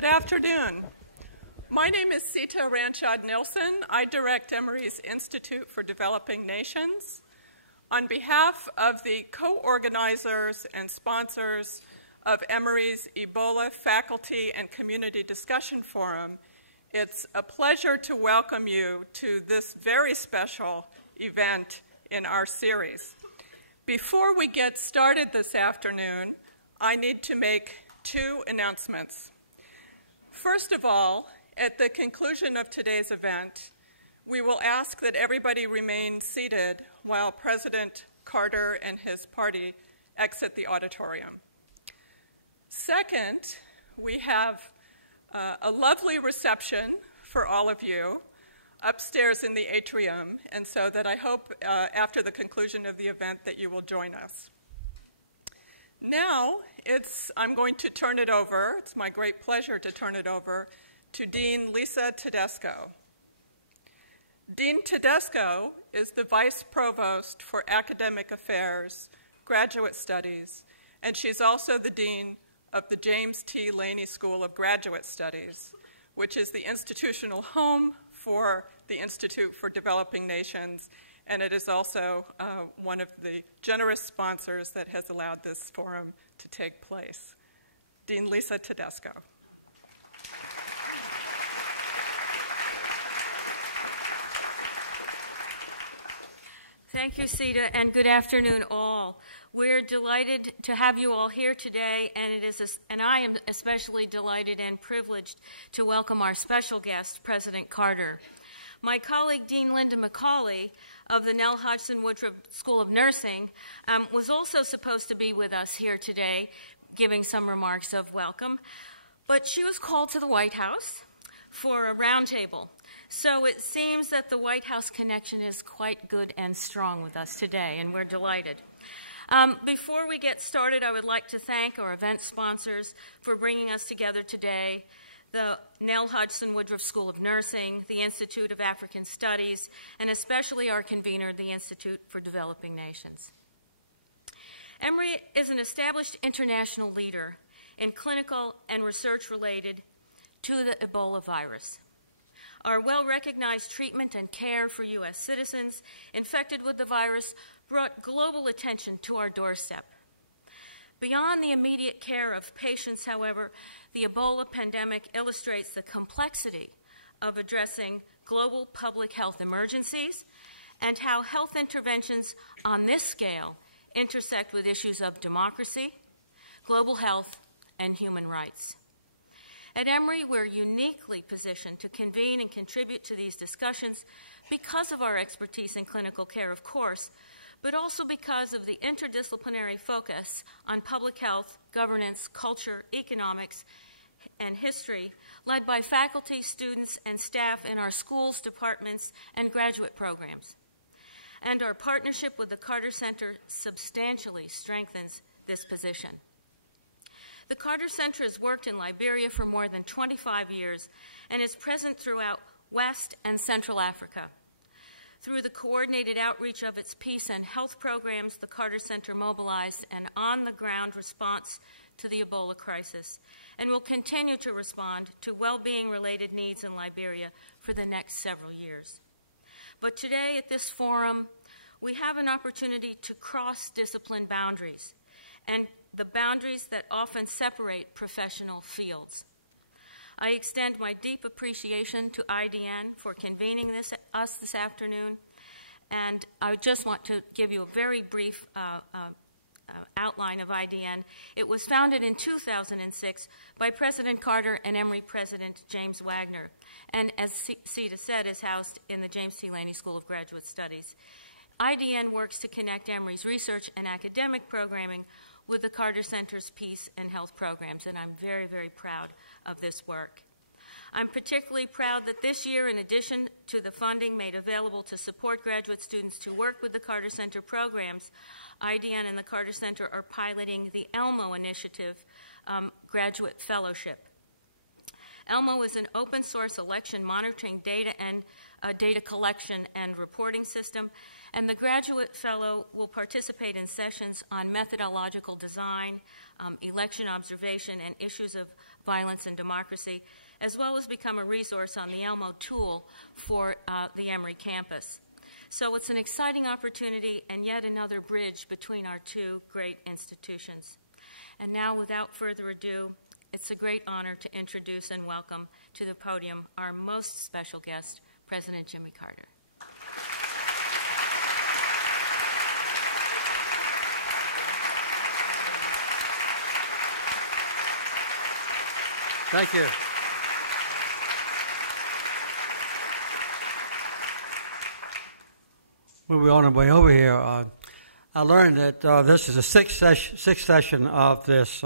Good afternoon. My name is Sita Ranchad-Nilsson. I direct Emory's Institute for Developing Nations. On behalf of the co-organizers and sponsors of Emory's Ebola Faculty and Community Discussion Forum, it's a pleasure to welcome you to this very special event in our series. Before we get started this afternoon, I need to make two announcements. First of all, at the conclusion of today's event, we will ask that everybody remain seated while President Carter and his party exit the auditorium. Second, we have a lovely reception for all of you upstairs in the atrium, and so that I hope after the conclusion of the event that you will join us. Now, I'm going to turn it over, it's my great pleasure to turn it over to Dean Lisa Tedesco. Dean Tedesco is the Vice Provost for Academic Affairs, Graduate Studies, and she's also the Dean of the James T. Laney School of Graduate Studies, which is the institutional home for the Institute for Developing Nations, and it is also one of the generous sponsors that has allowed this forum to take place. Dean Lisa Tedesco. Thank you, Sita, and good afternoon, all. We're delighted to have you all here today, and I am especially delighted and privileged to welcome our special guest, President Carter. My colleague, Dean Linda McCauley of the Nell Hodgson Woodruff School of Nursing, was also supposed to be with us here today, giving some remarks of welcome, but she was called to the White House for a roundtable. So it seems that the White House connection is quite good and strong with us today, and we're delighted. Before we get started, I would like to thank our event sponsors for bringing us together today: the Nell Hodgson Woodruff School of Nursing, the Institute of African Studies, and especially our convener, the Institute for Developing Nations. Emory is an established international leader in clinical and research related to the Ebola virus. Our well-recognized treatment and care for U.S. citizens infected with the virus brought global attention to our doorstep. Beyond the immediate care of patients, however, the Ebola pandemic illustrates the complexity of addressing global public health emergencies and how health interventions on this scale intersect with issues of democracy, global health, and human rights. At Emory, we're uniquely positioned to convene and contribute to these discussions because of our expertise in clinical care, of course, but also because of the interdisciplinary focus on public health, governance, culture, economics, and history, led by faculty, students, and staff in our schools, departments, and graduate programs. And our partnership with the Carter Center substantially strengthens this position. The Carter Center has worked in Liberia for more than 25 years and is present throughout West and Central Africa. Through the coordinated outreach of its peace and health programs, the Carter Center mobilized an on-the-ground response to the Ebola crisis and will continue to respond to well-being-related needs in Liberia for the next several years. But today at this forum, we have an opportunity to cross discipline boundaries and the boundaries that often separate professional fields. I extend my deep appreciation to IDN for convening us this afternoon, and I just want to give you a very brief outline of IDN. It was founded in 2006 by President Carter and Emory President James Wagner, and as Sita said, is housed in the James T. Laney School of Graduate Studies. IDN works to connect Emory's research and academic programming with the Carter Center's peace and health programs, and I'm very, very proud of this work. I'm particularly proud that this year, in addition to the funding made available to support graduate students to work with the Carter Center programs, IDN and the Carter Center are piloting the ELMO initiative graduate fellowship. ELMO is an open source election monitoring data and data collection and reporting system, and the graduate fellow will participate in sessions on methodological design, election observation, and issues of violence and democracy, as well as become a resource on the ELMO tool for the Emory campus. So it's an exciting opportunity and yet another bridge between our two great institutions. And now, without further ado, it's a great honor to introduce and welcome to the podium our most special guest, President Jimmy Carter. Thank you. When we were on our way over here, I learned that this is the sixth session of this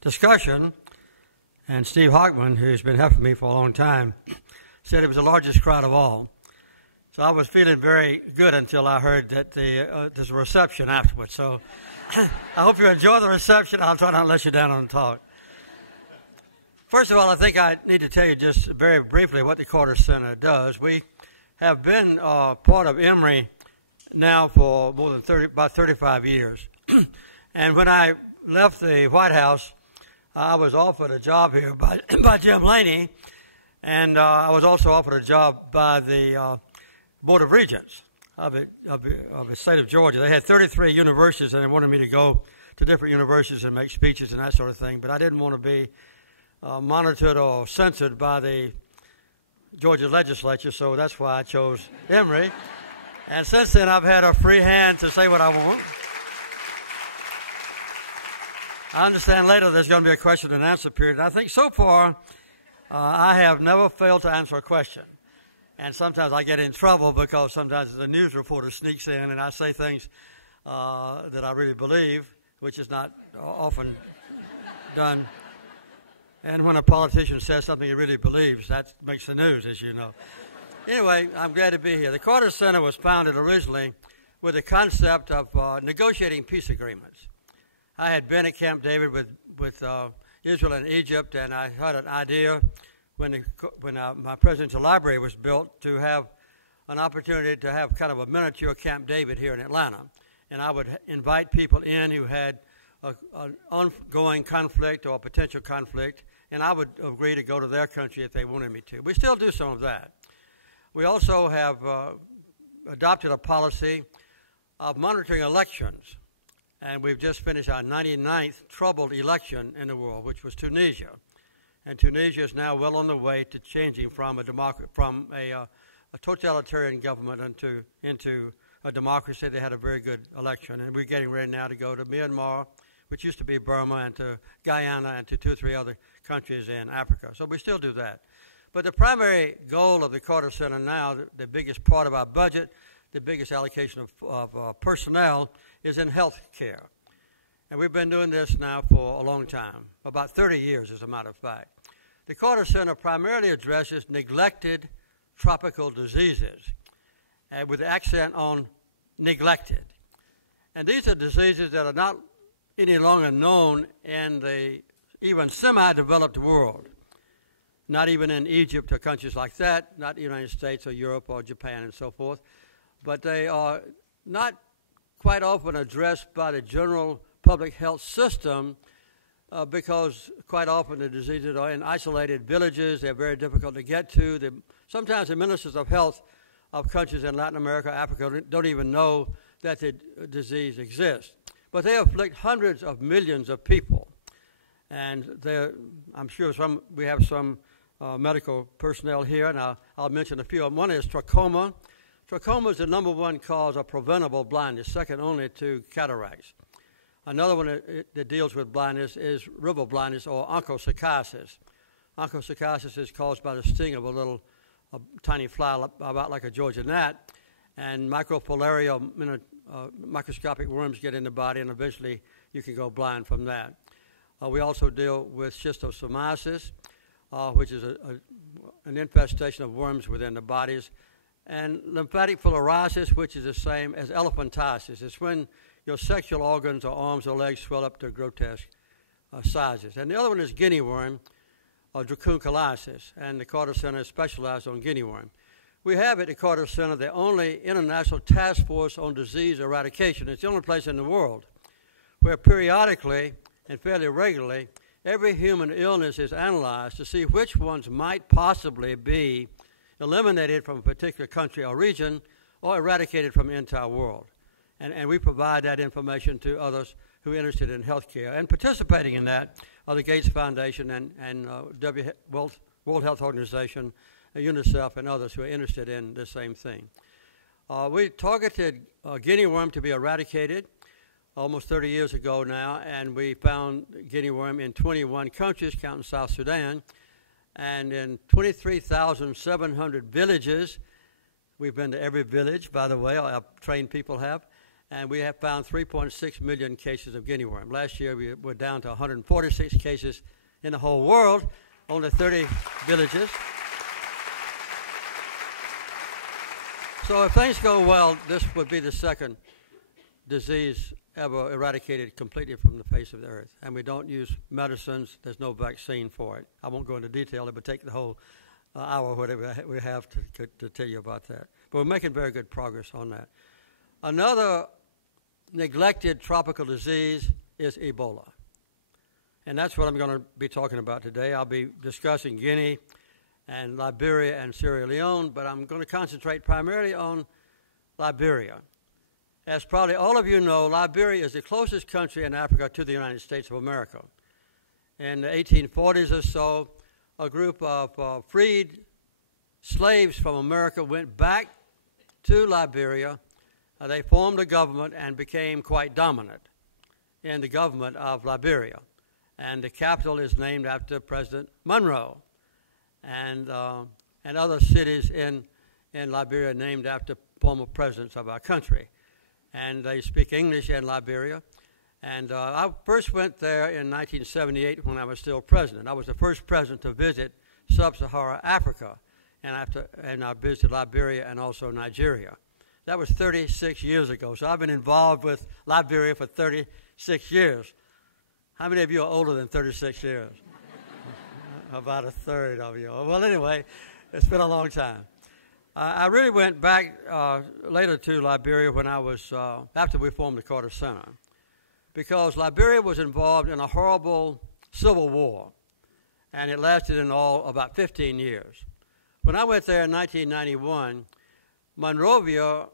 discussion, and Steve Hockman, who's been helping me for a long time, said it was the largest crowd of all. So I was feeling very good until I heard that there's a reception afterwards. So I hope you enjoy the reception. I'll try not to let you down on the talk. First of all, I think I need to tell you just very briefly what the Carter Center does. We have been part of Emory now for more than about 35 years. And when I left the White House, I was offered a job here by Jim Laney, and I was also offered a job by the Board of Regents of the state of Georgia. They had 33 universities, and they wanted me to go to different universities and make speeches and that sort of thing, but I didn't want to be monitored or censored by the Georgia legislature, so that's why I chose Emory. And since then, I've had a free hand to say what I want. I understand later there's going to be a question and answer period. I think so far, I have never failed to answer a question. And sometimes I get in trouble because sometimes the news reporter sneaks in and I say things that I really believe, which is not often done. And when a politician says something he really believes, that makes the news, as you know. Anyway, I'm glad to be here. The Carter Center was founded originally with the concept of negotiating peace agreements. I had been at Camp David with Israel and Egypt, and I had an idea when my presidential library was built to have an opportunity to have kind of a miniature Camp David here in Atlanta. And I would invite people in who had an ongoing conflict or a potential conflict, and I would agree to go to their country if they wanted me to. We still do some of that. We also have adopted a policy of monitoring elections, and we've just finished our 99th troubled election in the world, which was Tunisia. And Tunisia is now well on the way to changing from a totalitarian government into a democracy. They had a very good election, and we're getting ready now to go to Myanmar, which used to be Burma, and to Guyana, and to 2 or 3 other countries in Africa. So we still do that. But the primary goal of the Carter Center now, the biggest part of our budget, the biggest allocation of personnel, is in health care. And we've been doing this now for a long time, about 30 years as a matter of fact. The Carter Center primarily addresses neglected tropical diseases, with the accent on neglected. And these are diseases that are not any longer known in the even semi-developed world. Not even in Egypt or countries like that, not the United States or Europe or Japan and so forth. But they are not quite often addressed by the general public health system because quite often the diseases are in isolated villages. They're very difficult to get to. Sometimes the ministers of health of countries in Latin America, Africa, don't even know that the disease exists. But they afflict hundreds of millions of people. And I'm sure we have some medical personnel here, and I'll mention a few of them. One is trachoma. Trachoma is the number one cause of preventable blindness, second only to cataracts. Another one that deals with blindness is river blindness or onchocerciasis. Onchocerciasis is caused by the sting of a tiny fly about like a Georgia gnat, and microfilaria, microscopic worms get in the body, and eventually you can go blind from that. We also deal with schistosomiasis, which is an infestation of worms within the bodies, and lymphatic filariasis, which is the same as elephantiasis. It's when your sexual organs or arms or legs swell up to grotesque sizes. And the other one is guinea worm, dracunculiasis, and the Carter Center is specialized on guinea worm. We have at the Carter Center the only international task force on disease eradication. It's the only place in the world where periodically and fairly regularly every human illness is analyzed to see which ones might possibly be eliminated from a particular country or region or eradicated from the entire world. And we provide that information to others who are interested in healthcare. And participating in that are the Gates Foundation and World Health Organization, UNICEF, and others who are interested in the same thing. We targeted guinea worm to be eradicated almost 30 years ago now, and we found guinea worm in 21 countries, counting South Sudan, and in 23,700 villages. We've been to every village, by the way, our trained people have, and we have found 3.6 million cases of guinea worm. Last year, we were down to 146 cases in the whole world, only 30 villages. So if things go well, this would be the second disease ever eradicated completely from the face of the earth. And we don't use medicines. There's no vaccine for it. I won't go into detail. It would take the whole hour, whatever we have to tell you about that. But we're making very good progress on that. Another neglected tropical disease is Ebola. And that's what I'm going to be talking about today. I'll be discussing Guinea and Liberia and Sierra Leone, but I'm going to concentrate primarily on Liberia. As probably all of you know, Liberia is the closest country in Africa to the United States of America. In the 1840s or so, a group of freed slaves from America went back to Liberia. They formed a government and became quite dominant in the government of Liberia. And the capital is named after President Monroe. And other cities in Liberia named after former presidents of our country. And they speak English in Liberia. And I first went there in 1978 when I was still president. I was the first president to visit sub-Saharan Africa, and I visited Liberia and also Nigeria. That was 36 years ago. So I've been involved with Liberia for 36 years. How many of you are older than 36 years? About a third of you. Well, anyway, it's been a long time. I really went back later to Liberia when I was, after we formed the Carter Center, because Liberia was involved in a horrible civil war, and it lasted in all about 15 years. When I went there in 1991, Monrovia,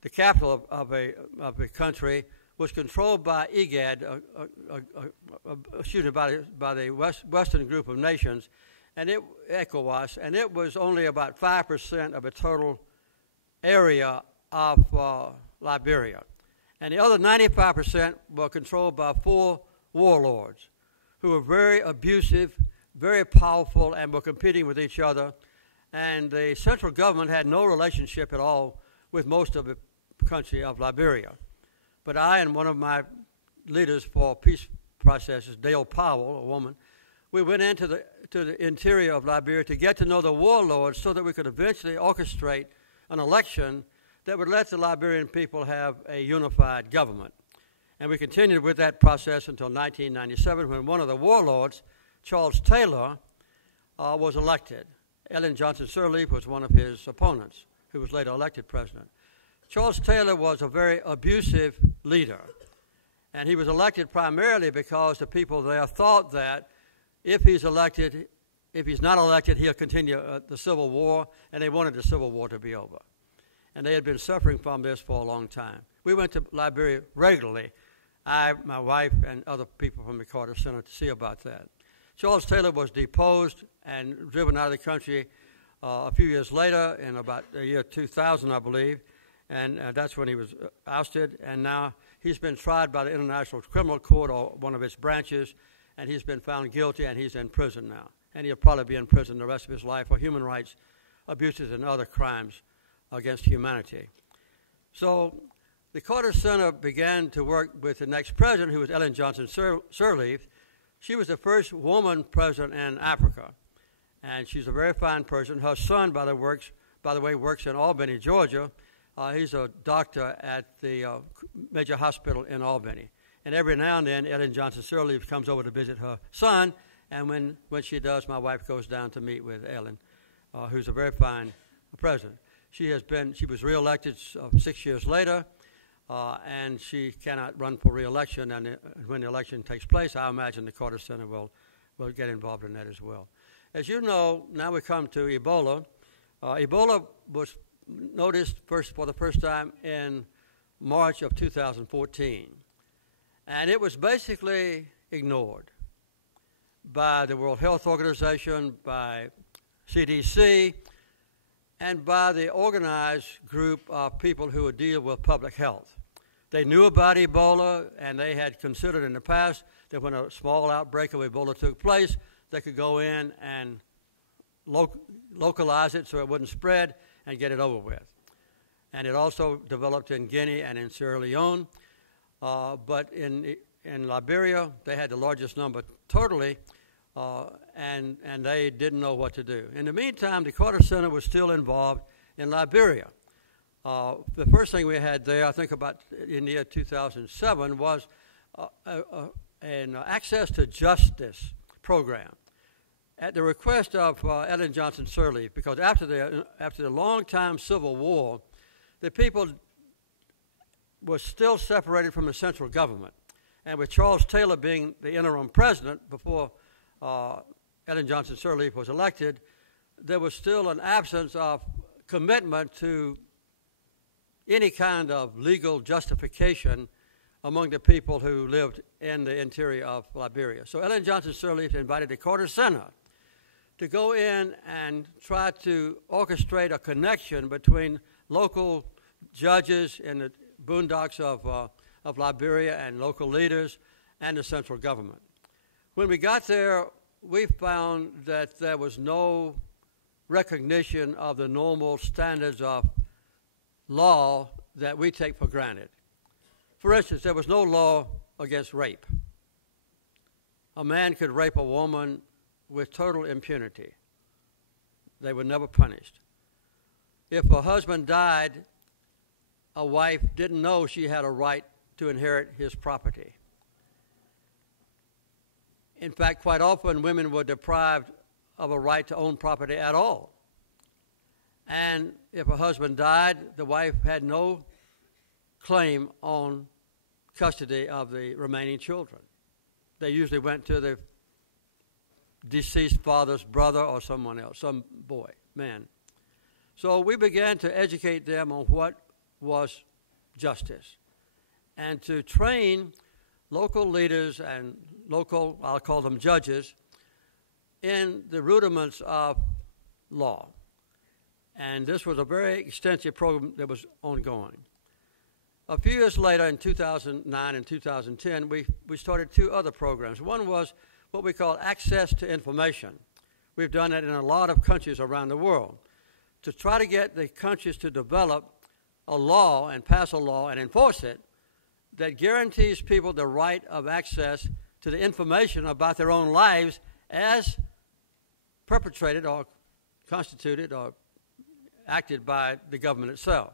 the capital of a country, was controlled by IGAD, by the Western group of nations, and ECOWAS, and it was only about 5% of the total area of Liberia. And the other 95% were controlled by 4 warlords who were very abusive, very powerful, and were competing with each other. And the central government had no relationship at all with most of the country of Liberia. But I and one of my leaders for peace processes, Dale Powell, a woman, we went into the interior of Liberia to get to know the warlords so that we could eventually orchestrate an election that would let the Liberian people have a unified government. And we continued with that process until 1997 when one of the warlords, Charles Taylor, was elected. Ellen Johnson Sirleaf was one of his opponents, who was later elected president. Charles Taylor was a very abusive leader, and he was elected primarily because the people there thought that if he's not elected, he'll continue the Civil War, and they wanted the Civil War to be over. And they had been suffering from this for a long time. We went to Liberia regularly, I, my wife, and other people from the Carter Center to see about that. Charles Taylor was deposed and driven out of the country a few years later, in about the year 2000, I believe, and that's when he was ousted. And now he's been tried by the International Criminal Court, or one of its branches, and he's been found guilty, and he's in prison now. And he'll probably be in prison the rest of his life for human rights abuses and other crimes against humanity. So the Carter Center began to work with the next president, who was Ellen Johnson Sirleaf. She was the first woman president in Africa, and she's a very fine person. Her son, by the way, works in Albany, Georgia. He's a doctor at the major hospital in Albany. And every now and then, Ellen Johnson Sirleaf comes over to visit her son, And when she does, my wife goes down to meet with Ellen, who's a very fine president. She was reelected 6 years later, and she cannot run for reelection. And when the election takes place, I imagine the Carter Center will get involved in that as well. As you know, now we come to Ebola. Ebola was noticed for the first time in March of 2014. And it was basically ignored by the World Health Organization, by CDC, and by the organized group of people who would deal with public health. They knew about Ebola, and they had considered in the past that when a small outbreak of Ebola took place, they could go in and localize it so it wouldn't spread and get it over with. And it also developed in Guinea and in Sierra Leone. But in Liberia, they had the largest number totally, and they didn't know what to do. In the meantime, the Carter Center was still involved in Liberia. The first thing we had there, I think about in the year 2007, was an access to justice program at the request of Ellen Johnson Sirleaf, because after the long-time civil war, the people were still separated from the central government. And with Charles Taylor being the interim president before Ellen Johnson Sirleaf was elected, there was still an absence of commitment to any kind of legal justification among the people who lived in the interior of Liberia. So Ellen Johnson Sirleaf invited the Carter Center to go in and try to orchestrate a connection between local judges in the boondocks of Liberia and local leaders and the central government. When we got there, we found that there was no recognition of the normal standards of law that we take for granted. For instance, there was no law against rape. A man could rape a woman with total impunity. They were never punished. If a husband died, a wife didn't know she had a right to inherit his property. In fact, quite often women were deprived of a right to own property at all. And if a husband died, the wife had no claim on custody of the remaining children. They usually went to the deceased father's brother or someone else, some boy, man. So we began to educate them on what was justice and to train local leaders and local, I'll call them judges, in the rudiments of law. And this was a very extensive program that was ongoing. A few years later, in 2009 and 2010, we started two other programs. One was what we call access to information. We've done that in a lot of countries around the world to try to get the countries to develop a law and pass a law and enforce it that guarantees people the right of access to the information about their own lives as perpetrated or constituted or acted by the government itself.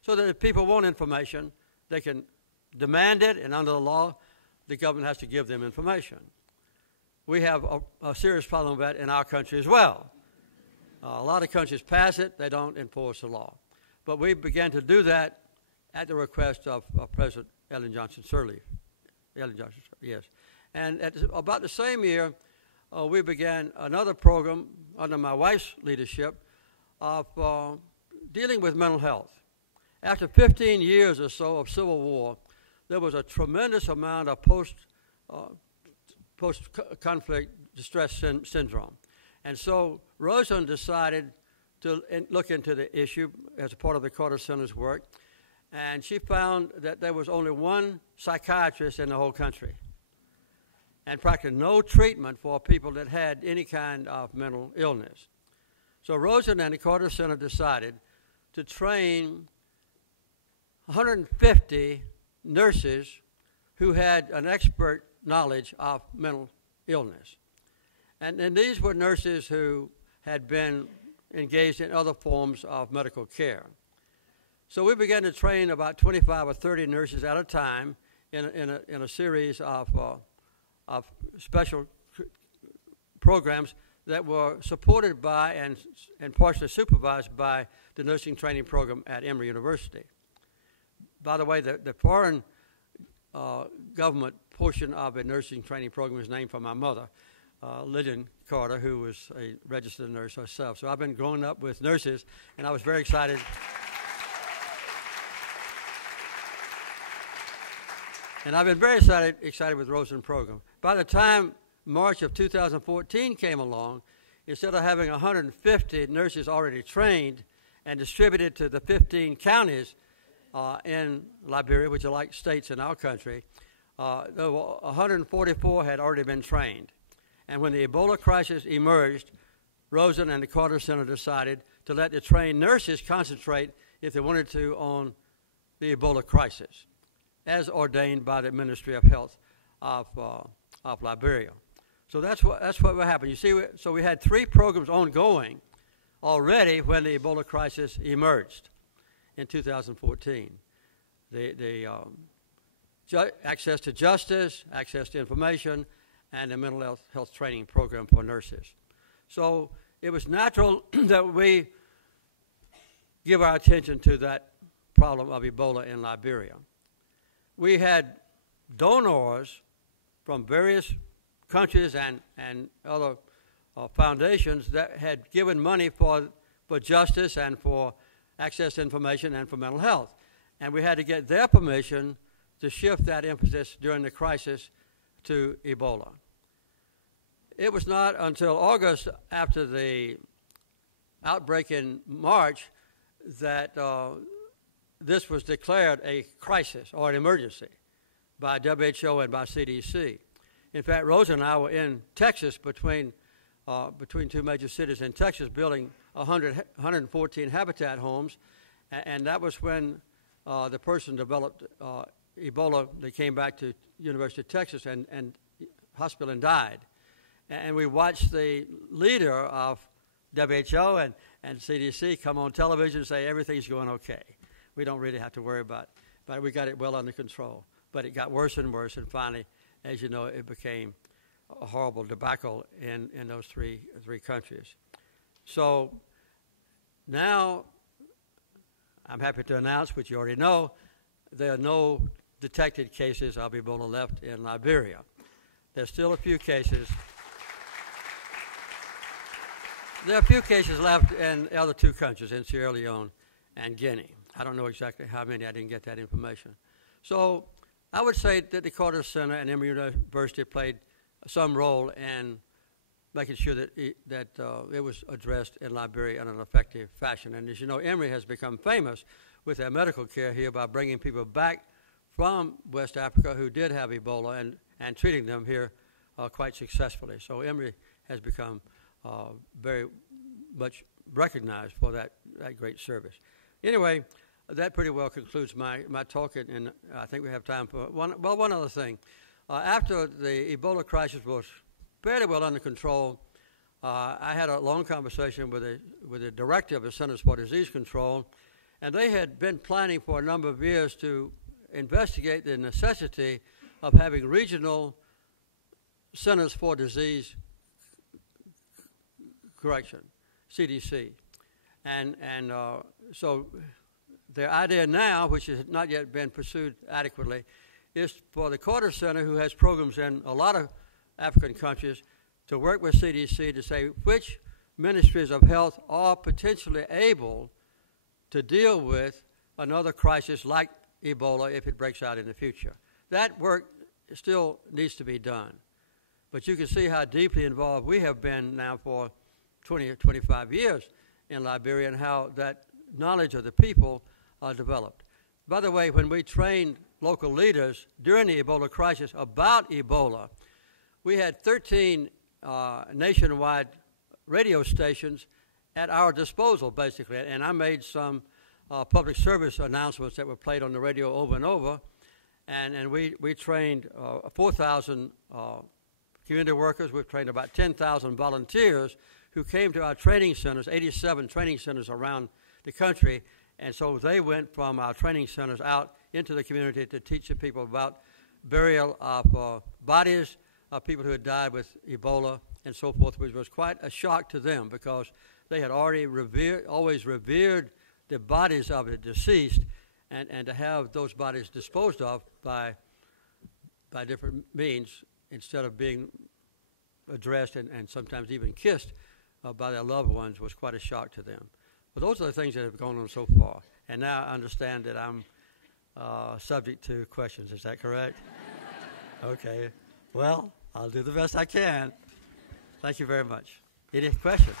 So that if people want information, they can demand it, and under the law, the government has to give them information. We have a serious problem with that in our country as well. A lot of countries pass it, they don't enforce the law. But we began to do that at the request of President Ellen Johnson Sirleaf. Ellen Johnson Sirleaf, yes. And at about the same year, we began another program under my wife's leadership of dealing with mental health. After 15 years or so of civil war, there was a tremendous amount of post-conflict distress syndrome. And so Rosen decided to look into the issue as a part of the Carter Center's work, and she found that there was only one psychiatrist in the whole country and practically no treatment for people that had any kind of mental illness. So Rosen and the Carter Center decided to train 150 nurses who had an expert knowledge of mental illness. And these were nurses who had been engaged in other forms of medical care. So we began to train about 25 or 30 nurses at a time in a series of special programs that were supported by and partially supervised by the nursing training program at Emory University. By the way, the foreign government portion of a nursing training program is named for my mother, Lillian Carter, who was a registered nurse herself. So I've been growing up with nurses, and I was very excited. And I've been very excited with Rosen program. By the time March of 2014 came along, instead of having 150 nurses already trained and distributed to the 15 counties in Liberia, which are like states in our country, 144 had already been trained. And when the Ebola crisis emerged, Rosen and the Carter Center decided to let the trained nurses concentrate, if they wanted to, on the Ebola crisis, as ordained by the Ministry of Health of Liberia. So that's what happened. You see, so we had 3 programs ongoing already when the Ebola crisis emerged in 2014. The access to justice, access to information, and the mental health training program for nurses. So it was natural that we give our attention to that problem of Ebola in Liberia. We had donors from various countries and other foundations that had given money for justice and for access to information and for mental health. And we had to get their permission to shift that emphasis during the crisis to Ebola. It was not until August, after the outbreak in March, that this was declared a crisis or an emergency by WHO and by CDC. In fact, Rosa and I were in Texas between 2 major cities in Texas building 114 habitat homes, and that was when the person developed Ebola. They came back to University of Texas and hospital and died. And we watched the leader of WHO and CDC come on television and say everything's going okay. We don't really have to worry about it. But we got it well under control. But it got worse and worse, and finally, as you know, it became a horrible debacle in those three countries. So now I'm happy to announce, which you already know, there are no detected cases of Ebola left in Liberia. There's still a few cases. There are a few cases left in the other 2 countries, in Sierra Leone and Guinea. I don't know exactly how many. I didn't get that information. So I would say that the Carter Center and Emory University played some role in making sure that it was addressed in Liberia in an effective fashion. And as you know, Emory has become famous with their medical care here by bringing people back from West Africa who did have Ebola and treating them here quite successfully. So Emory has become very much recognized for that great service. Anyway, that pretty well concludes my talk, and I think we have time for one other thing. After the Ebola crisis was fairly well under control, I had a long conversation with the director of the Centers for Disease Control, and they had been planning for a number of years to investigate the necessity of having regional Centers for Disease Correction, CDC. And so their idea now, which has not yet been pursued adequately, is for the Carter Center, who has programs in a lot of African countries, to work with CDC to say which ministries of health are potentially able to deal with another crisis like Ebola if it breaks out in the future. That work still needs to be done. But you can see how deeply involved we have been now for 20 or 25 years in Liberia and how that knowledge of the people developed. By the way, when we trained local leaders during the Ebola crisis about Ebola, we had 13 nationwide radio stations at our disposal, basically, and I made some public service announcements that were played on the radio over and over, and we trained 4,000 community workers. We've trained about 10,000 volunteers who came to our training centers, 87 training centers around the country, and so they went from our training centers out into the community to teach the people about burial of bodies of people who had died with Ebola and so forth, which was quite a shock to them because they had already always revered the bodies of the deceased, and to have those bodies disposed of by different means instead of being addressed and sometimes even kissed by their loved ones was quite a shock to them. But those are the things that have gone on so far. And now I understand that I'm subject to questions. Is that correct? Okay. Well, I'll do the best I can. Thank you very much. Any questions?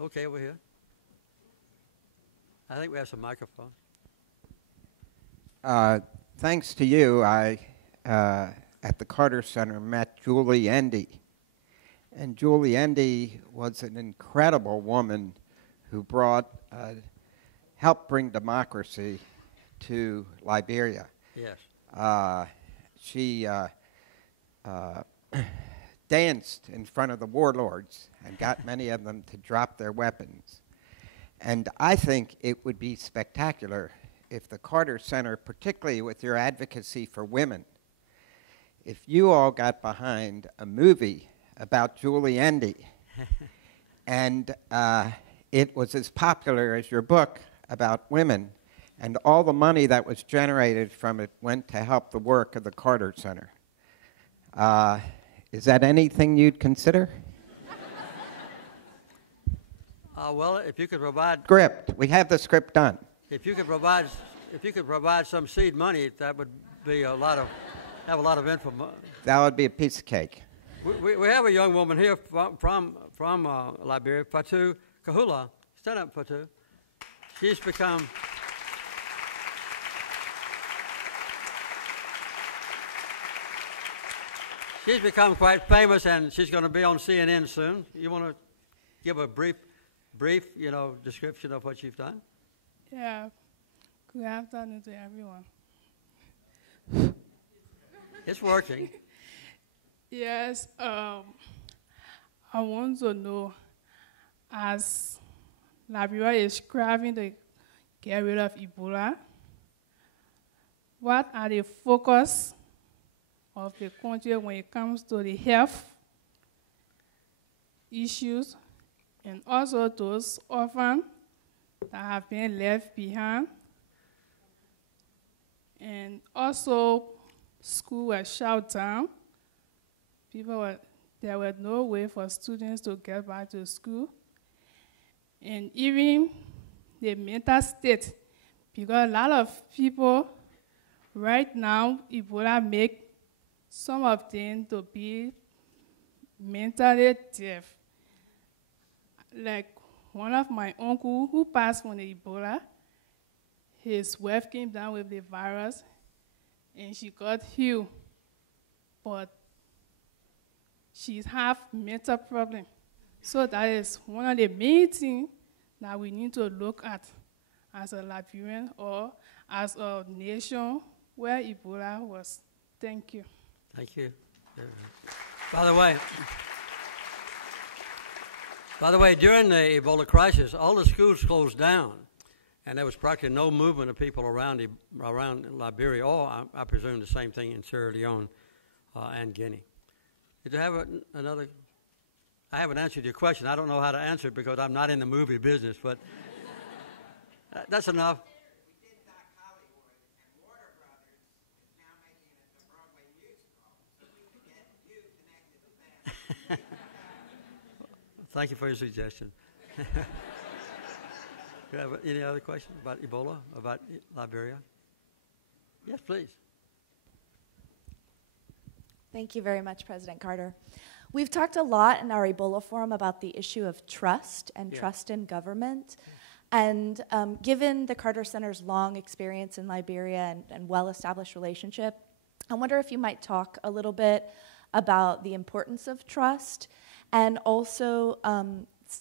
Okay, over here. I think we have some microphones. Thanks to you, I, at the Carter Center, met Julie Endy. And Julie Endy was an incredible woman who helped bring democracy to Liberia. Yes. She danced in front of the warlords and got many of them to drop their weapons. And I think it would be spectacular if the Carter Center, particularly with your advocacy for women, if you all got behind a movie about Julie Endy and it was as popular as your book about women, and all the money that was generated from it went to help the work of the Carter Center. Is that anything you'd consider? Well, if you could provide Script. We have the script done. If you could provide some seed money, that would be have a lot of info. That would be a piece of cake. We have a young woman here from Liberia, Fatu Kahula. Stand up, Fatu. She's become quite famous, and she's going to be on CNN soon. You want to give a brief, description of what you've done? Yeah. Good afternoon to everyone. It's working. Yes. I want to know, as Liberia is striving to get rid of Ebola, what are the focus of the country when it comes to the health issues, and also those orphans that have been left behind? And also, school was shut down. There was no way for students to get back to school. And even the mental state, because a lot of people right now, Ebola make some of them to be mentally deaf. Like one of my uncles who passed from the Ebola, his wife came down with the virus and she got healed, but she's have mental problem. So that is one of the main things that we need to look at as a Liberian or as a nation where Ebola was. Thank you. Thank you. By the way, during the Ebola crisis, all the schools closed down, and there was practically no movement of people around Liberia, or I presume the same thing in Sierra Leone and Guinea. Did you have another? I haven't answered your question. I don't know how to answer it because I'm not in the movie business, but that's enough. We did Doc Hollywood, and Warner Brothers is now making it a Broadway musical, so we can get you connected to that. Thank you for your suggestion. Do you have any other questions about Ebola, about Liberia? Yes, please. Thank you very much, President Carter. We've talked a lot in our Ebola forum about the issue of trust and trust in government. And given the Carter Center's long experience in Liberia and well-established relationship, I wonder if you might talk a little bit about the importance of trust, and also,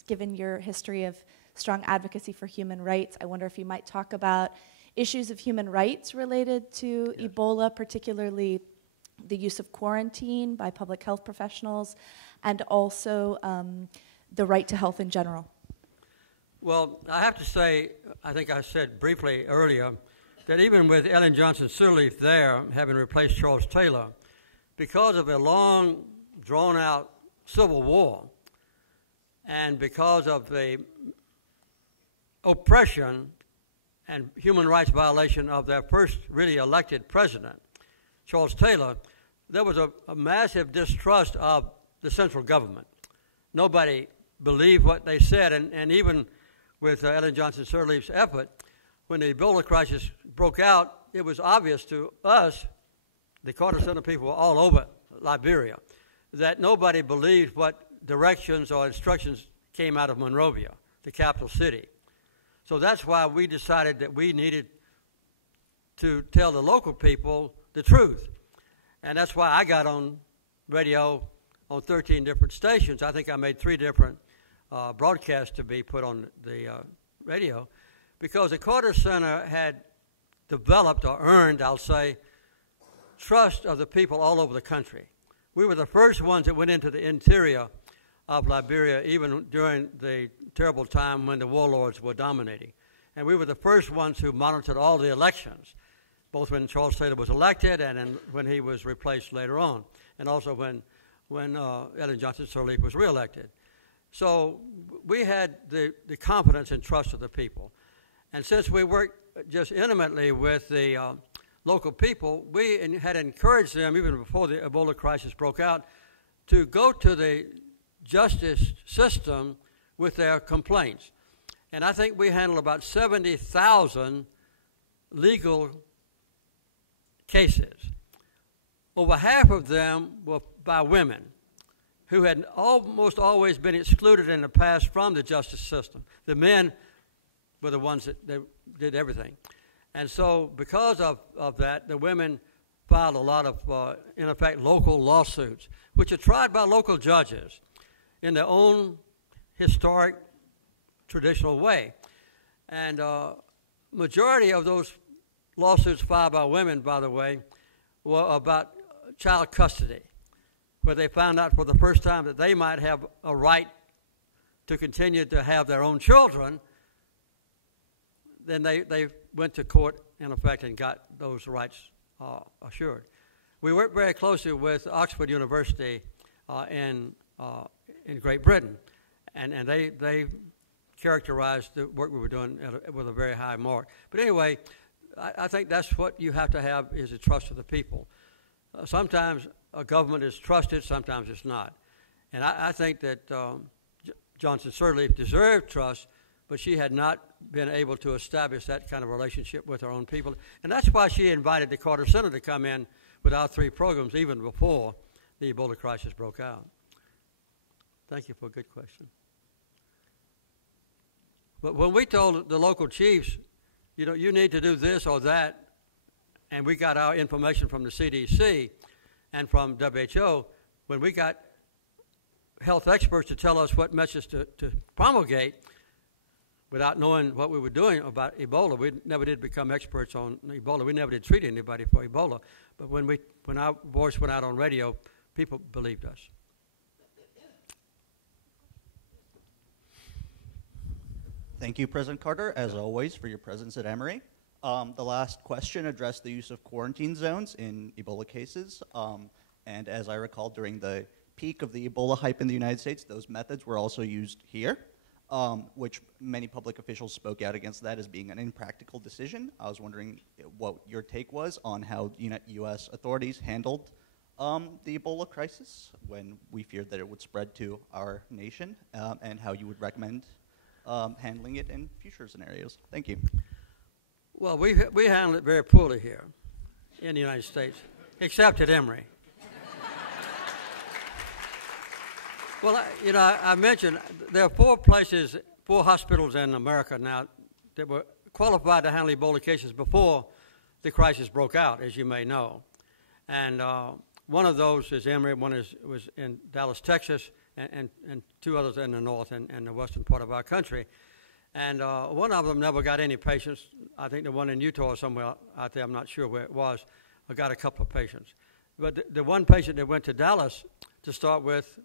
given your history of strong advocacy for human rights, I wonder if you might talk about issues of human rights related to Ebola, particularly the use of quarantine by public health professionals, and also the right to health in general. Well, I have to say, I think I said briefly earlier, that even with Ellen Johnson Sirleaf there, having replaced Charles Taylor, because of a long, drawn-out Civil War, and because of the oppression and human rights violation of their first really elected president, Charles Taylor, there was a massive distrust of the central government. Nobody believed what they said, and even with Ellen Johnson Sirleaf's effort, when the Ebola crisis broke out, it was obvious to us, the Carter Center people all over Liberia, that nobody believed what directions or instructions came out of Monrovia, the capital city. So that's why we decided that we needed to tell the local people the truth. And that's why I got on radio on 13 different stations. I think I made 3 different broadcasts to be put on the radio, because the Carter Center had developed or earned, I'll say, trust of the people all over the country. We were the first ones that went into the interior of Liberia, even during the terrible time when the warlords were dominating. And we were the first ones who monitored all the elections, both when Charles Taylor was elected and when he was replaced later on, and also when Ellen Johnson Sirleaf was reelected. So we had the confidence and trust of the people. And since we worked just intimately with the local people, we had encouraged them, even before the Ebola crisis broke out, to go to the justice system with their complaints. And I think we handled about 70,000 legal cases. Over half of them were by women who had almost always been excluded in the past from the justice system. The men were the ones that did everything. And so because of that, the women filed a lot of, in effect, local lawsuits, which are tried by local judges in their own historic, traditional way. And majority of those lawsuits filed by women, by the way, were about child custody, where they found out for the first time that they might have a right to continue to have their own children. Then they went to court, in effect, and got those rights assured. We worked very closely with Oxford University in Great Britain, and they characterized the work we were doing with a very high mark. But anyway, I think that's what you have to have, is the trust of the people. Sometimes a government is trusted, sometimes it's not. And I think that Johnson Sirleaf deserved trust, but she had not been able to establish that kind of relationship with her own people. And that's why she invited the Carter Center to come in with our 3 programs even before the Ebola crisis broke out. Thank you for a good question. But when we told the local chiefs, you know, you need to do this or that, and we got our information from the CDC and from WHO, when we got health experts to tell us what message to promulgate, without knowing what we were doing about Ebola. We never did become experts on Ebola. We never did treat anybody for Ebola. But when our voice went out on radio, people believed us. Thank you, President Carter, as always, for your presence at Emory. The last question addressed the use of quarantine zones in Ebola cases. And as I recall, during the peak of the Ebola hype in the United States, those methods were also used here. Which many public officials spoke out against that as being an impractical decision. I was wondering what your take was on how U.S. authorities handled the Ebola crisis when we feared that it would spread to our nation, and how you would recommend handling it in future scenarios. Thank you. Well, we handled it very poorly here in the United States, except at Emory. Well, I mentioned there are 4 hospitals in America now that were qualified to handle Ebola cases before the crisis broke out, as you may know. And one of those is Emory, one was in Dallas, Texas, and 2 others in the north and the western part of our country. And one of them never got any patients. I think the one in Utah or somewhere out there, I'm not sure where it was, got a couple of patients. But the one patient that went to Dallas to start with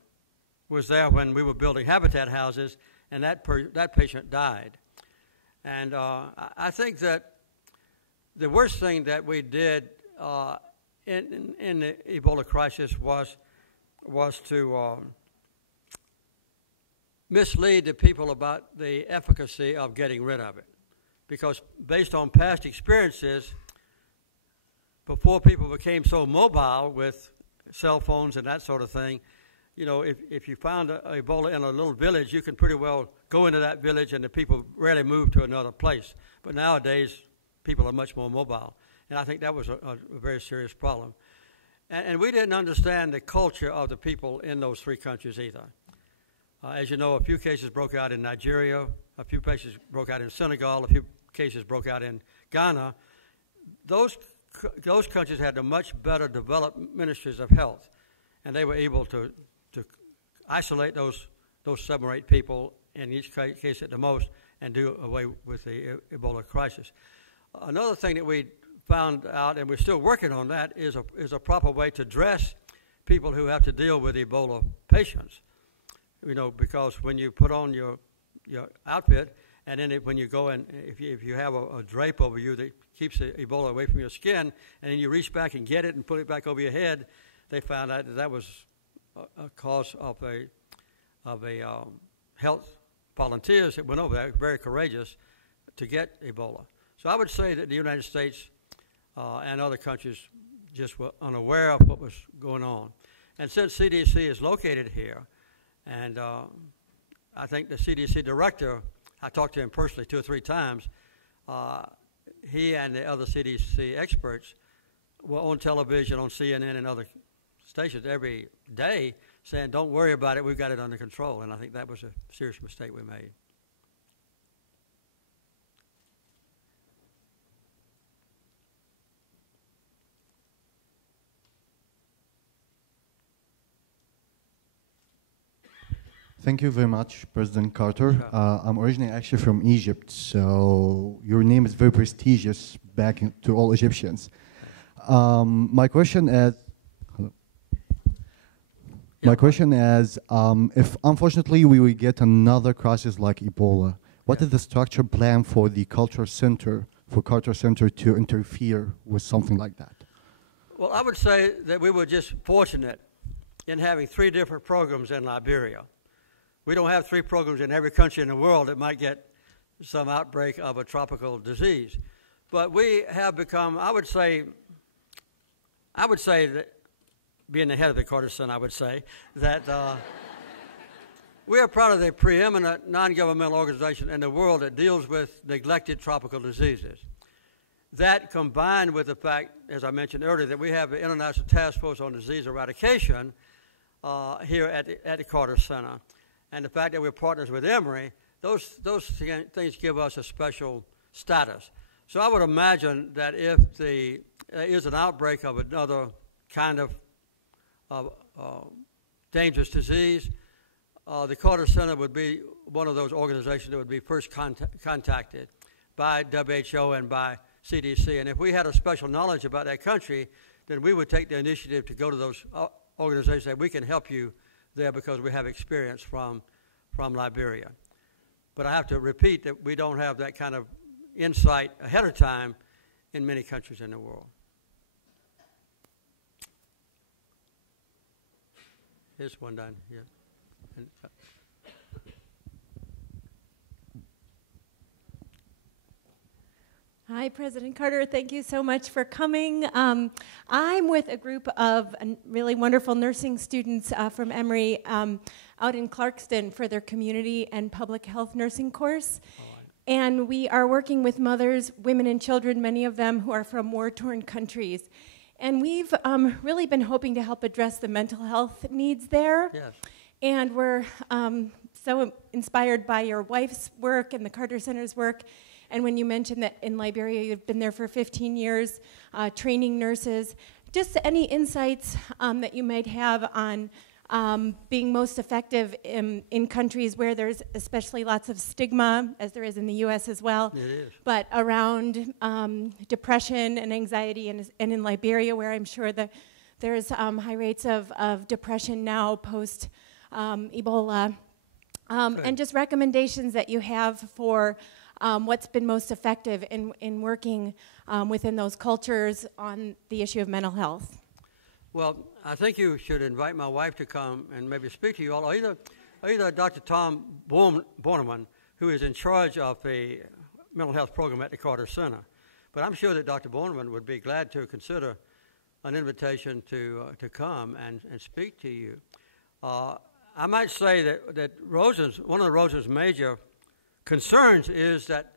was there when we were building habitat houses, and that patient died. And I think that the worst thing that we did in the Ebola crisis was to mislead the people about the efficacy of getting rid of it. Because based on past experiences, before people became so mobile with cell phones and that sort of thing, you know, if you found Ebola in a little village, you can pretty well go into that village and the people rarely move to another place. But nowadays, people are much more mobile. And I think that was a very serious problem. And we didn't understand the culture of the people in those three countries either. As you know, a few cases broke out in Nigeria, a few cases broke out in Senegal, a few cases broke out in Ghana. Those countries had a much better developed ministries of health, and they were able to isolate those 7 or 8 people in each case at the most and do away with the Ebola crisis. Another thing that we found out, and we're still working on that, is a proper way to dress people who have to deal with Ebola patients. You know, because when you put on your outfit, and then when you go in, if you have a drape over you that keeps the Ebola away from your skin, and then you reach back and get it and put it back over your head, they found out that was a cause of health volunteers that went over there, very courageous, to get Ebola. So I would say that the United States and other countries just were unaware of what was going on. And since CDC is located here, and I think the CDC director, I talked to him personally 2 or 3 times, he and the other CDC experts were on television, on CNN and other stations every day saying, don't worry about it, we've got it under control. And I think that was a serious mistake we made. Thank you very much, President Carter. I'm originally actually from Egypt, so your name is very prestigious back to all Egyptians. My question is, if unfortunately we will get another crisis like Ebola, what is the structured plan for the Carter Center to interfere with something like that? Well, I would say that we were just fortunate in having 3 different programs in Liberia. We don't have 3 programs in every country in the world that might get some outbreak of a tropical disease. But we have become, I would say that, being the head of the Carter Center, I would say that we are part of the preeminent non-governmental organization in the world that deals with neglected tropical diseases. That combined with the fact, as I mentioned earlier, that we have the International Task Force on Disease Eradication here at the Carter Center, and the fact that we're partners with Emory, those things give us a special status. So I would imagine that if there is an outbreak of another kind of dangerous disease, the Carter Center would be one of those organizations that would be first contacted by WHO and by CDC. And if we had a special knowledge about that country, then we would take the initiative to go to those organizations and say, we can help you there because we have experience from Liberia. But I have to repeat that we don't have that kind of insight ahead of time in many countries in the world. Here's one down here. Hi, President Carter. Thank you so much for coming. I'm with a group of really wonderful nursing students from Emory out in Clarkston for their community and public health nursing course. And we are working with mothers, women, and children, many of them who are from war-torn countries. And we've really been hoping to help address the mental health needs there. Yes. And we're so inspired by your wife's work and the Carter Center's work. And when you mentioned that in Liberia you've been there for 15 years, training nurses, just any insights that you might have on being most effective in countries where there's especially lots of stigma, as there is in the U.S. as well. It is. But around depression and anxiety, and in Liberia, where I'm sure that there's high rates of depression now post Ebola. and just recommendations that you have for what's been most effective in working within those cultures on the issue of mental health. Well, I think you should invite my wife to come and maybe speak to you all, or either Dr. Tom Borneman, who is in charge of the mental health program at the Carter Center. But I'm sure that Dr. Borneman would be glad to consider an invitation to come and speak to you. I might say that one of Rosen's major concerns is that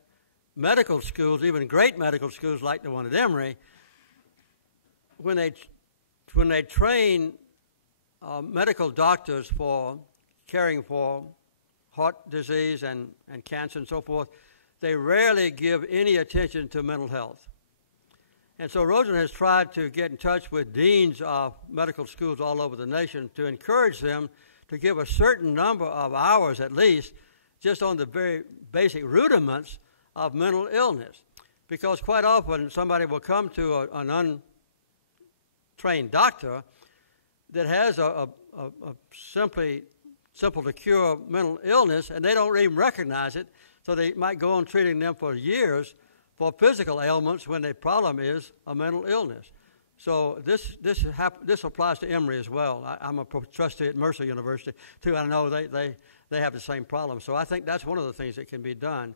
medical schools, even great medical schools like the one at Emory, when they train medical doctors for caring for heart disease and cancer and so forth, they rarely give any attention to mental health. And so Rosen has tried to get in touch with deans of medical schools all over the nation to encourage them to give a certain number of hours at least just on the very basic rudiments of mental illness. Because quite often somebody will come to an untrained doctor that has a simple to cure mental illness, and they don't even recognize it, so they might go on treating them for years for physical ailments when the problem is a mental illness. So this applies to Emory as well. I'm a trustee at Mercer University, too. I know they have the same problem. So I think that's one of the things that can be done.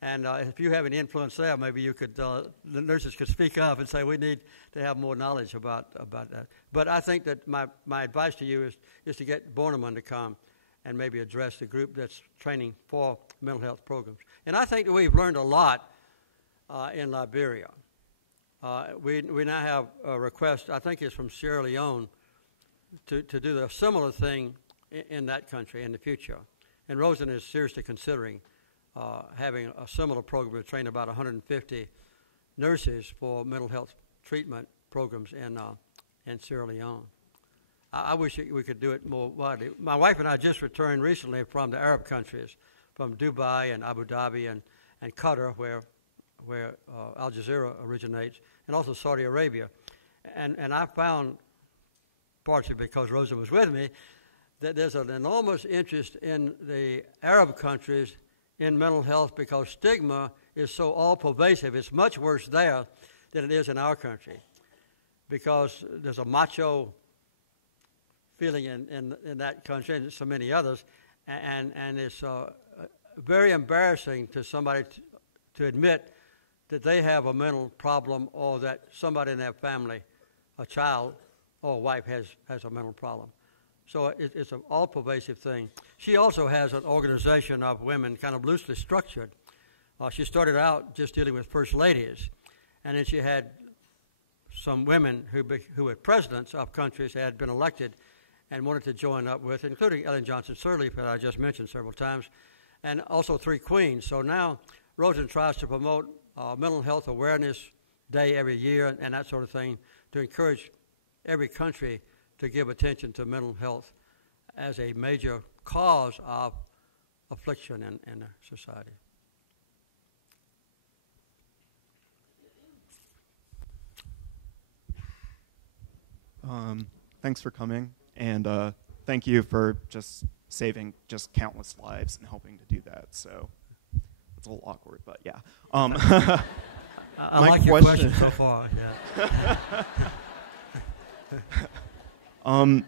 And if you have any influence there, maybe you could, the nurses could speak up and say we need to have more knowledge about that. But I think that my advice to you is to get Borneman to come and maybe address the group that's training for mental health programs. And I think that we've learned a lot in Liberia. We now have a request, I think it's from Sierra Leone, to do a similar thing in that country in the future. And Rosen is seriously considering having a similar program to train about 150 nurses for mental health treatment programs in Sierra Leone. I wish we could do it more widely. My wife and I just returned recently from the Arab countries, from Dubai and Abu Dhabi and Qatar, where Al Jazeera originates, and also Saudi Arabia. And I found, partially because Rosa was with me, that there's an enormous interest in the Arab countries in mental health because stigma is so all-pervasive. It's much worse there than it is in our country because there's a macho feeling in that country and so many others, and it's very embarrassing to somebody to admit that they have a mental problem or that somebody in their family, a child or a wife, has a mental problem. So it's an all-pervasive thing. She also has an organization of women, kind of loosely structured. She started out just dealing with first ladies, and then she had some women who were presidents of countries that had been elected and wanted to join up with, including Ellen Johnson Sirleaf, that I just mentioned several times, and also 3 queens. So now Rosen tries to promote Mental Health Awareness Day every year and that sort of thing to encourage every country to give attention to mental health as a major cause of affliction in the society. Thanks for coming, and thank you for just saving just countless lives and helping to do that. So it's a little awkward, but yeah. I like your question so far. Yeah.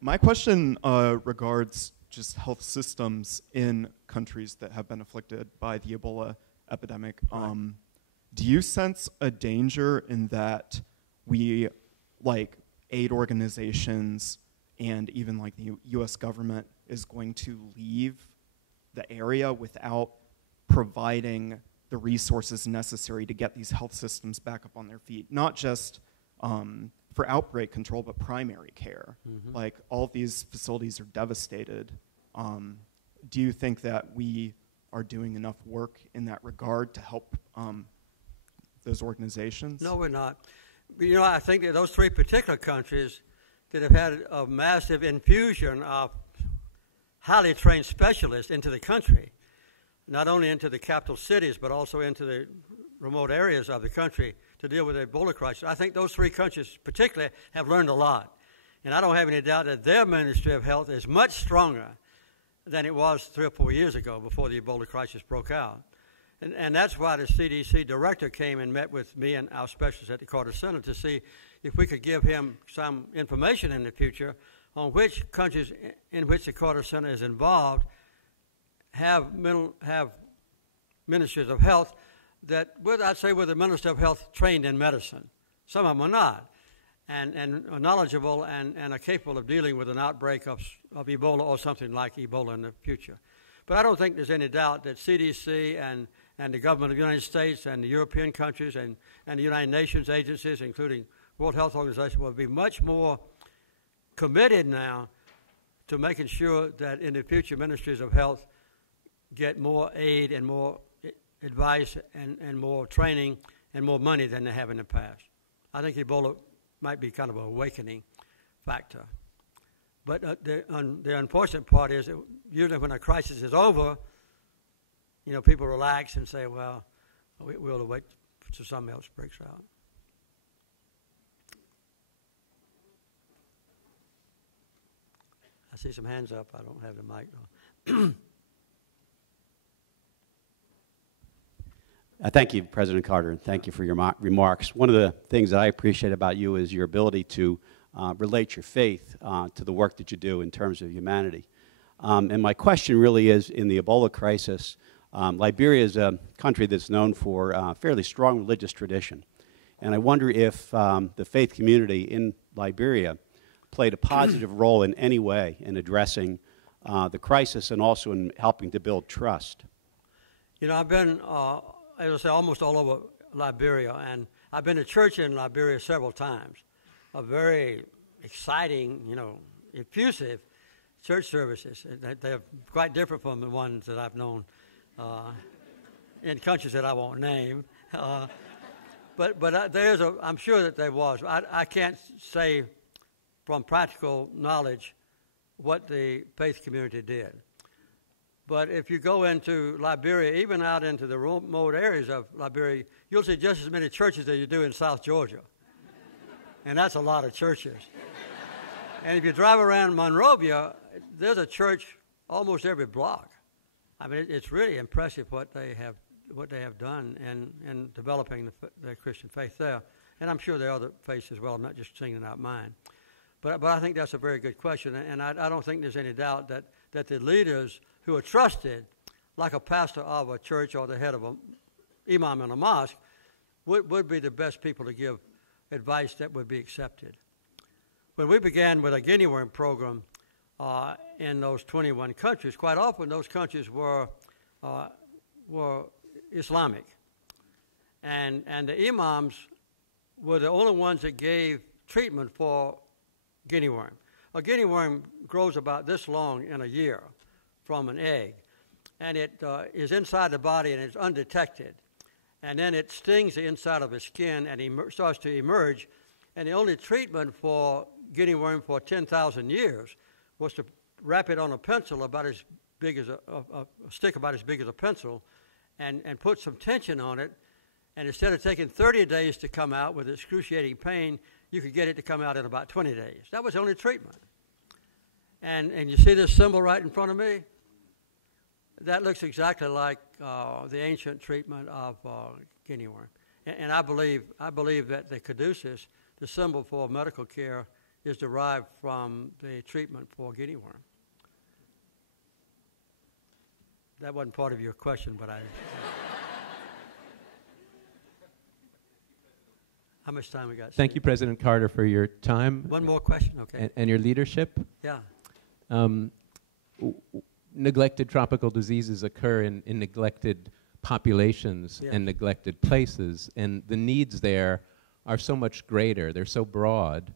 My question regards just health systems in countries that have been afflicted by the Ebola epidemic. Right. Do you sense a danger in that we, like aid organizations and even like the U.S. government, is going to leave the area without providing the resources necessary to get these health systems back up on their feet? Not just for outbreak control, but primary care. Mm-hmm. Like, all of these facilities are devastated. Do you think that we are doing enough work in that regard to help those organizations? No, we're not. You know, I think that those 3 particular countries that have had a massive infusion of highly trained specialists into the country, not only into the capital cities, but also into the remote areas of the country to deal with the Ebola crisis. I think those 3 countries particularly have learned a lot. And I don't have any doubt that their Ministry of Health is much stronger than it was 3 or 4 years ago before the Ebola crisis broke out. And that's why the CDC director came and met with me and our specialists at the Carter Center to see if we could give him some information in the future on which countries in which the Carter Center is involved have ministries of health that, I'd say, with the Minister of Health trained in medicine. Some of them are not, and are knowledgeable and are capable of dealing with an outbreak of Ebola or something like Ebola in the future. But I don't think there's any doubt that CDC and the government of the United States and the European countries and the United Nations agencies, including World Health Organization, will be much more committed now to making sure that in the future ministries of health get more aid and more advice and more training and more money than they have in the past. I think Ebola might be kind of an awakening factor. But the unfortunate part is that usually when a crisis is over, people relax and say, well, we'll wait till something else breaks out. I see some hands up. I don't have the mic, though. Thank you, President Carter, and thank you for your remarks. One of the things that I appreciate about you is your ability to relate your faith to the work that you do in terms of humanity. And my question really is, in the Ebola crisis, Liberia is a country that's known for a fairly strong religious tradition. And I wonder if the faith community in Liberia played a positive role in any way in addressing the crisis and also in helping to build trust. I've been, as I say, almost all over Liberia, and I've been to church in Liberia several times. A very exciting, effusive church services. They're quite different from the ones that I've known in countries that I won't name. But I'm sure that there was. I can't say from practical knowledge what the faith community did. But if you go into Liberia, even out into the remote areas of Liberia, you'll see just as many churches as you do in South Georgia. And that's a lot of churches. And if you drive around Monrovia, there's a church almost every block. I mean, it's really impressive what they have done in developing the Christian faith there. And I'm sure there are other faiths as well. I'm not just singling out mine. But I think that's a very good question. And I don't think there's any doubt that the leaders who are trusted, like a pastor of a church or the head of an imam in a mosque, would be the best people to give advice that would be accepted. When we began with a guinea worm program in those 21 countries, quite often those countries were Islamic. And the imams were the only ones that gave treatment for guinea worm. A guinea worm grows about this long in a year from an egg, and it is inside the body and it's undetected. And then it stings the inside of the skin and starts to emerge. And the only treatment for guinea worm for 10,000 years was to wrap it on a pencil about as big as a stick about as big as a pencil, and put some tension on it. And instead of taking 30 days to come out with excruciating pain, you could get it to come out in about 20 days. That was the only treatment. And you see this symbol right in front of me? That looks exactly like the ancient treatment of guinea worm. And I believe that the caduceus, the symbol for medical care, is derived from the treatment for guinea worm. That wasn't part of your question, but I... How much time we got? Thank you, President Carter, for your time. One more question, okay. And your leadership. Yeah. Neglected tropical diseases occur in neglected populations and neglected places, and the needs there are so much greater. They're so broad.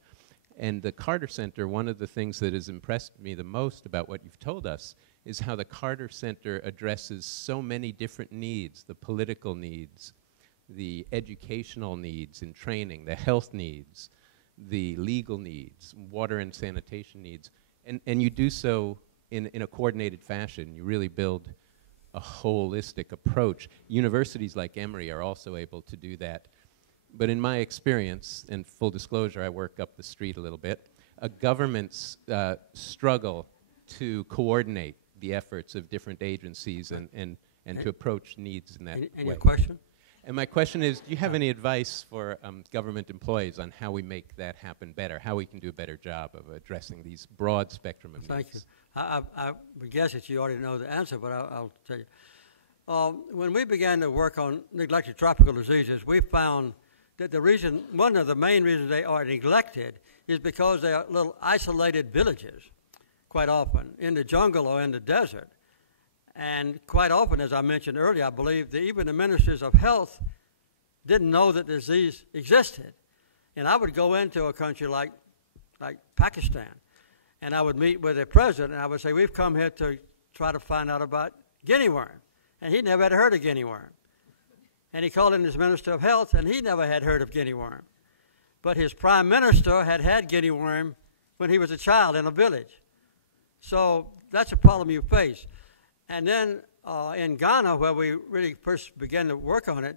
And the Carter Center, one of the things that has impressed me the most about what you've told us is how the Carter Center addresses so many different needs, the political needs, the educational needs and training, the health needs, the legal needs, water and sanitation needs. And you do so in a coordinated fashion. You really build a holistic approach. Universities like Emory are also able to do that. But in my experience, and full disclosure, I work up the street a little bit, a government's struggle to coordinate the efforts of different agencies and to approach needs in that way. And your question? And my question is, do you have any advice for government employees on how we make that happen better, how we can do a better job of addressing these broad spectrum of needs? Thank you. I would guess that you already know the answer, but I'll tell you. When we began to work on neglected tropical diseases, we found that one of the main reasons they are neglected is because they are little isolated villages, quite often, in the jungle or in the desert. And quite often, as I mentioned earlier, I believe that even the ministers of health didn't know that disease existed. And I would go into a country like Pakistan, and I would meet with the president, and I would say, we've come here to try to find out about guinea worm. And he never had heard of guinea worm. And he called in his minister of health, and he never had heard of guinea worm. But his prime minister had guinea worm when he was a child in a village. So that's a problem you face. And then in Ghana, where we really first began to work on it,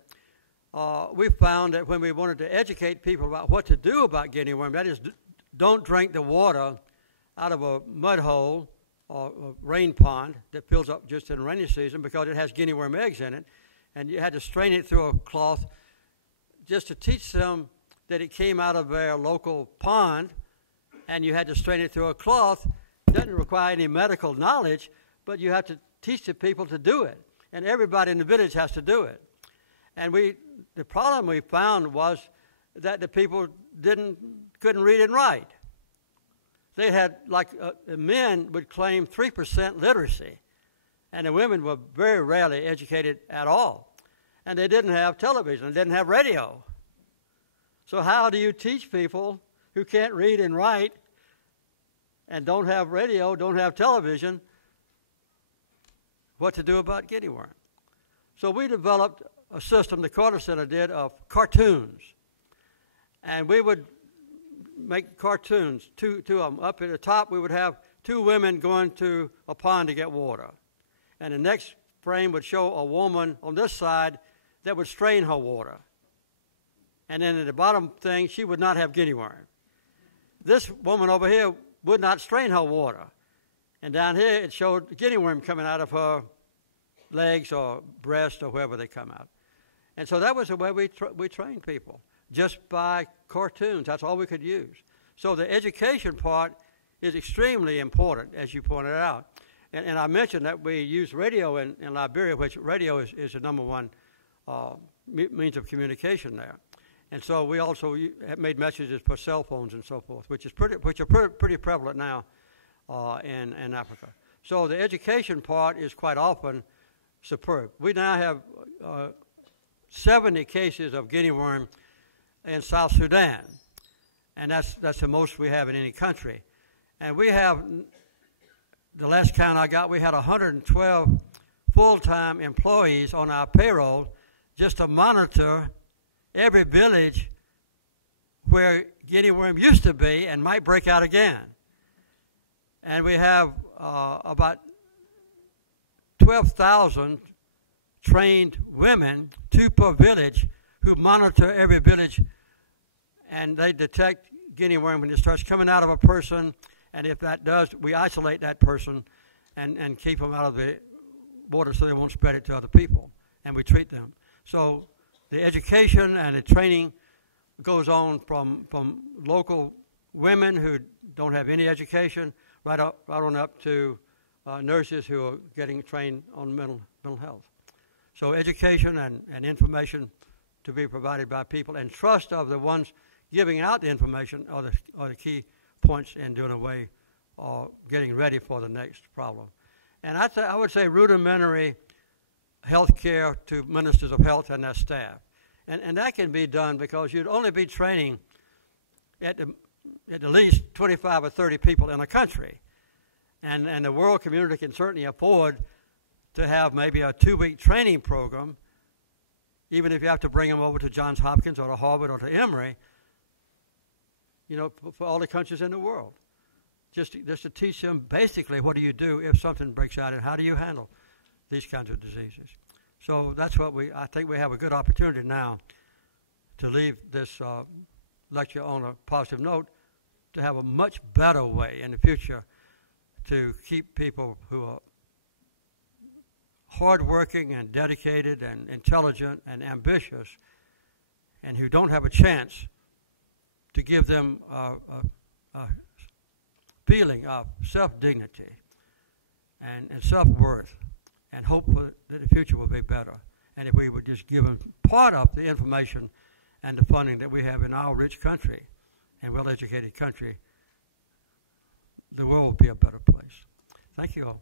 we found that when we wanted to educate people about what to do about guinea worm, that is, don't drink the water out of a mud hole or a rain pond that fills up just in the rainy season because it has guinea worm eggs in it, and you had to strain it through a cloth just to teach them that it came out of their local pond, and you had to strain it through a cloth. It doesn't require any medical knowledge, but you have to teach the people to do it, and everybody in the village has to do it. And the problem we found was that the people couldn't read and write. They had, the men would claim 3% literacy, and the women were very rarely educated at all. And they didn't have television, they didn't have radio. So how do you teach people who can't read and write and don't have radio, don't have television, what to do about guinea worm? So we developed a system, the Carter Center did, of cartoons. And we would make cartoons, two of them. Up at the top, we would have two women going to a pond to get water. And the next frame would show a woman on this side that would strain her water. And then at the bottom thing, she would not have guinea worm. This woman over here would not strain her water. And down here, it showed guinea worm coming out of her legs or breast or wherever they come out. And so that was the way we trained people, just by cartoons. That's all we could use. So the education part is extremely important, as you pointed out. And I mentioned that we use radio in Liberia, which radio is the number one means of communication there. And so we also have made messages for cell phones and so forth, which are pretty prevalent now in Africa. So the education part is quite often superb. We now have 70 cases of guinea worm in South Sudan, and that's the most we have in any country. And we have, the last count I got, we had 112 full-time employees on our payroll just to monitor every village where guinea worm used to be and might break out again. And we have about 12,000 trained women, 2 per village, who monitor every village, and they detect guinea worm when it starts coming out of a person, and if that does, we isolate that person and keep them out of the water so they won't spread it to other people, and we treat them. So the education and the training goes on from local women who don't have any education right on up to nurses who are getting trained on mental health. So education and information to be provided by people, and trust of the ones giving out the information are the key points in doing away or getting ready for the next problem. And I would say rudimentary health care to ministers of health and their staff. And that can be done because you'd only be training at least 25 or 30 people in a country. And the world community can certainly afford to have maybe a 2-week training program, even if you have to bring them over to Johns Hopkins or to Harvard or to Emory, for all the countries in the world. Just to teach them basically what do you do if something breaks out and how do you handle these kinds of diseases. So that's what I think we have a good opportunity now to leave this lecture on a positive note, to have a much better way in the future to keep people who are hardworking and dedicated and intelligent and ambitious, and who don't have a chance to give them a feeling of self-dignity and self-worth and hope that the future will be better. And if we would just give them part of the information and the funding that we have in our rich country and well-educated country, the world will be a better place. Thank you all.